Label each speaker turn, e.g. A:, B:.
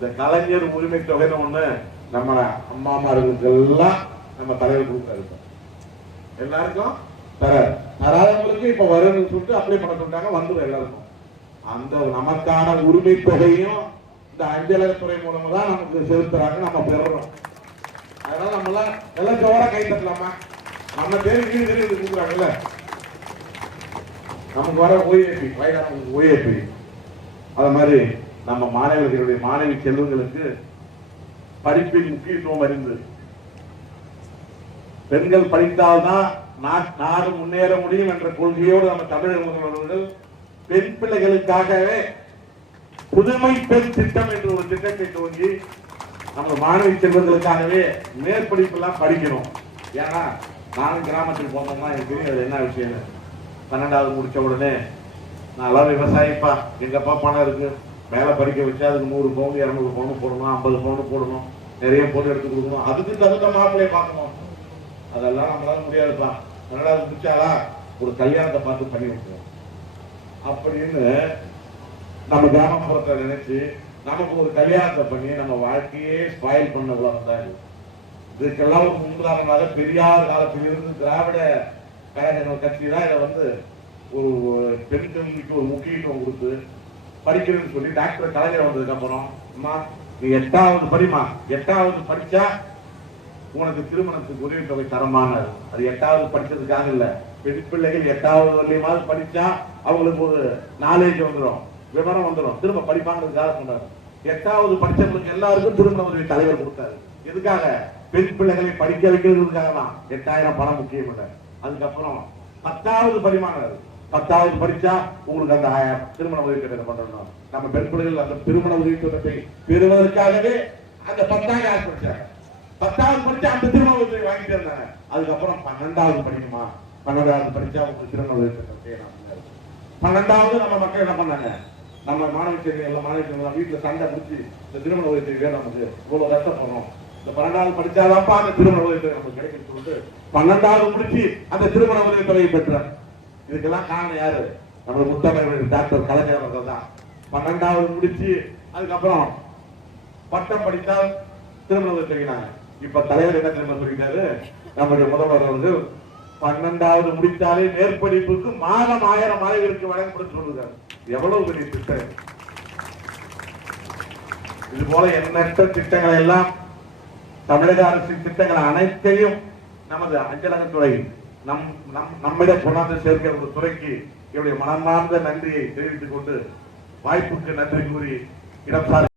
A: இந்த கலைஞர் உரிமை தொகைன்னு ஒண்ணு? நம்ம அம்மாமார்களுக்கு எல்லாம் நம்ம தலைவர் கொடுத்தாரு எல்லாருக்கும்? தர. தராதவங்களுக்கு இப்ப வரும்னு சொல்லிட்டு அப்ளை பண்ண சொல்லிட்டாங்க வந்துடும் எல்லாருக்கும். அந்த நமக்கான உரிமை தொகையும் இந்த அஞ்சலகத்துறை மூலமா தான் நமக்கு செலுத்துறாங்க நம்ம பெறுறோம். அதனால நம்ம எல்லாம் எல்லாம் ஜோரா கை தட்டலாமா? நம்ம பேர் கீழ் கீழ் கொடுக்குறாங்கல்ல? நமக்கு வர ஓஏபி வயதான ஓஏபி அது மாதிரி நம்ம மாணவர்களுடைய மாணவி செல்வங்களுக்கு படிப்பின் முக்கியத்துவம் அறிந்து. பெண்கள் படித்தால்தான் நாடு முன்னேற முடியும் என்ற கொள்கையோடு நம்ம தமிழக முதல்வர்கள் பெண் பிள்ளைகளுக்காகவே புதுமை பெண் திட்டம் என்ற ஒரு திட்டத்தை துவங்கி நம்ம மாணவி செல்வங்களுக்காகவே மேற்படிப்பெல்லாம் படிக்கணும். ஏன்னா நானும் கிராமத்துக்கு போனோம்னா எனக்கு தெரியும் அது என்ன விஷயம்? பன்னெண்டாவது முடிச்ச உடனே நான்லாம் விவசாயிப்பா. எங்கப்பா பணம் இருக்கு? மேலே படிக்க வச்சா அதுக்கு நூறு பவுன் இரநூறு பவுன் போடணும் ஐம்பது பவுன் போடணும் நிறைய பொருள் எடுத்து கொடுக்கணும். அதுக்கு தகுந்த மாப்பிள்ளையை பார்க்கணும். அதெல்லாம் நம்மளால முடியாதுப்பா. அது முடிச்சாலா ஒரு கல்யாணத்தை பார்த்து பண்ணி விட்டுருவோம் அப்படின்னு நம்ம கிராமப்புறத்தை நினைச்சு நமக்கு ஒரு கல்யாணத்தை பண்ணி நம்ம வாழ்க்கையே ஸ்பாயில் பண்ண உலகம் இது. இதுக்கெல்லாம் ஒரு முன்னுதாரணமாக பெரியார் காலத்திலிருந்து திராவிட கழகங்கள் கட்சி தான் இதை வந்து ஒரு பெண் கல்விக்கு ஒரு முக்கியத்துவம் கொடுத்து படிக்கணும்னு சொல்லி டாக்டர் கலைஞர் வந்ததுக்கு அப்புறம் அம்மா நீ எட்டாவது படிமா எட்டாவது படிச்சா உனக்கு திருமணத்துக்கு உதவி தொகை தரமானது அது. எட்டாவது படிச்சதுக்காக இல்ல. பெண் பிள்ளைகள் எட்டாவது வரலையுமாவது படிச்சா அவங்களுக்கு ஒரு நாலேஜ் வந்துடும் விவரம் வந்துடும் திரும்ப படிப்பாங்கிறதுக்காக சொன்னார். எட்டாவது படிச்சவங்களுக்கு எல்லாருக்கும் திருமண உதவி தலைவர் கொடுத்தாரு. எதுக்காக? பெண் பிள்ளைகளை படிக்க வைக்கிறதுக்காக தான் எட்டாயிரம் பணம் முக்கியம் இல்லை. அதுக்கப்புறம் பத்தாவது பரிமாணம் பத்தாவது படிச்சா உங்களுக்கு அந்த ஆயிரம் திருமண உதவி திட்டத்தை பண்ணணும் நம்ம பெண் பிள்ளைகள் அந்த திருமண உதவி திட்டத்தை பெறுவதற்காகவே அந்த பத்தாயிரம் யார் படிச்சாங்க பத்தாவது படிச்சா அந்த திருமண உதவி வாங்கிட்டு இருந்தாங்க அதுக்கப்புறம் பன்னெண்டாவது படிக்குமா பன்னெண்டாவது படிச்சா உங்களுக்கு திருமண உதவி திட்டம் செய்யலாம் பன்னெண்டாவது நம்ம மக்கள் என்ன பண்ணாங்க? நம்ம மாணவ சேர்க்கை எல்லா மாணவ வீட்டுல சண்டை முடிச்சு இந்த திருமண உதவி தொகை நமக்கு இவ்வளவு கஷ்டப்படுறோம். இந்த பன்னெண்டாவது படிச்சாதான்ப்பா அந்த திருமண உதவி நமக்கு கிடைக்கும் சொல்லிட்டு பன்னெண்டாவது முடிச்சு அந்த திருமண உதவி தொகையை பெற்றார் இதுக்கெல்லாம் காரணம் யாரு? நம்ம முத்தமிழ் டாக்டர் கலைஞர் அவர்கள் தான். பன்னெண்டாவது முடிச்சு அதுக்கப்புறம் பட்டம் படித்தால் திருமணம் சொல்லினாங்க இப்ப தலைவர் என்ன திரும்ப சொல்லிட்டாரு நம்முடைய முதல்வர் வந்து பன்னெண்டாவது முடித்தாலே மேற்படிப்புக்கு மாதம் ஆயிரம் மாணவர்களுக்கு வழங்கப்படும் சொல்லுகிறார். எவ்வளவு பெரிய திட்டம்? இது. இது போல எண்ணற்ற திட்டங்களை எல்லாம் தமிழக அரசின் திட்டங்கள் அனைத்தையும் நமது அஞ்சலகத்துறை நம் நம் நம்மிடம் கொண்டாந்து சேர்க்கிற ஒரு துறைக்கு என்னுடைய மனமார்ந்த நன்றியை தெரிவித்துக் கொண்டு வாய்ப்புக்கு நன்றி கூறி இடம் சார்